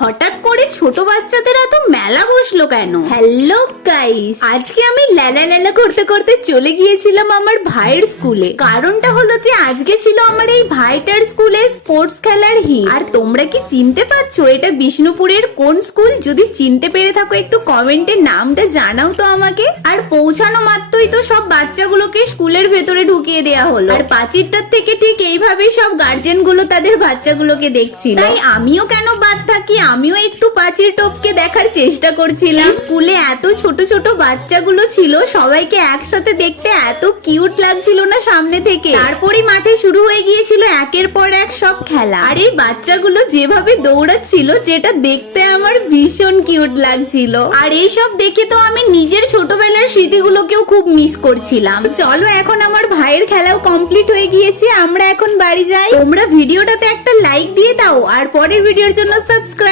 হঠাৎ করে ছোট বাচ্চাদের এত মেলা বসলো কেন? হ্যালো গাইস, আজকে আমি ল্যালা ল্যালা করতে করতে চলে গিয়েছিলাম আমার ভাইয়ের স্কুলে। কারণটা হলো যে আজকে ছিল আমার এই ভাইটার স্কুলে স্পোর্টস খেলার হিট। আর তোমরা কি চিনতে পারছো এটা বিষ্ণুপুরের কোন স্কুল? যদি চিনতে পেরে থাকো একটু কমেন্টে নামটা জানাও তো আমাকে। আর পৌঁছানো মাত্রই তো সব বাচ্চাগুলোকে স্কুলের ভেতরে ঢুকিয়ে দেওয়া হলো। আর পাঁচিরটার থেকে ঠিক এইভাবেই সব গার্জেন গুলো তাদের বাচ্চাগুলোকে দেখছিল। তাই আমিও কেন বাদ থাকি, আমিও একটু পাঁচির টপকে দেখার চেষ্টা করছিলাম। স্কুলে এত ছোট ছোট বাচ্চাগুলো ছিল, সবাইকে একসাথে দেখতে এত কিউট লাগছিল না সামনে থেকে। তারপরে মাঠে শুরু হয়ে গিয়েছিল একের পর এক সব খেলা। আর এই বাচ্চাগুলো যেভাবে দৌড়াচ্ছিল, যেটা দেখতে আমার ভীষণ কিউট লাগছিল। আর এইসব দেখে তো আমি নিজের ছোটবেলার স্মৃতিগুলোকেও খুব মিস করছিলাম। চলো, এখন আমার ভাইয়ের খেলাও কমপ্লিট হয়ে গিয়েছে, আমরা এখন বাড়ি যাই। তোমরা ভিডিওটাতে একটা লাইক দিয়ে দাও আর পরের ভিডিওর জন্য সাবস্ক্রাইব।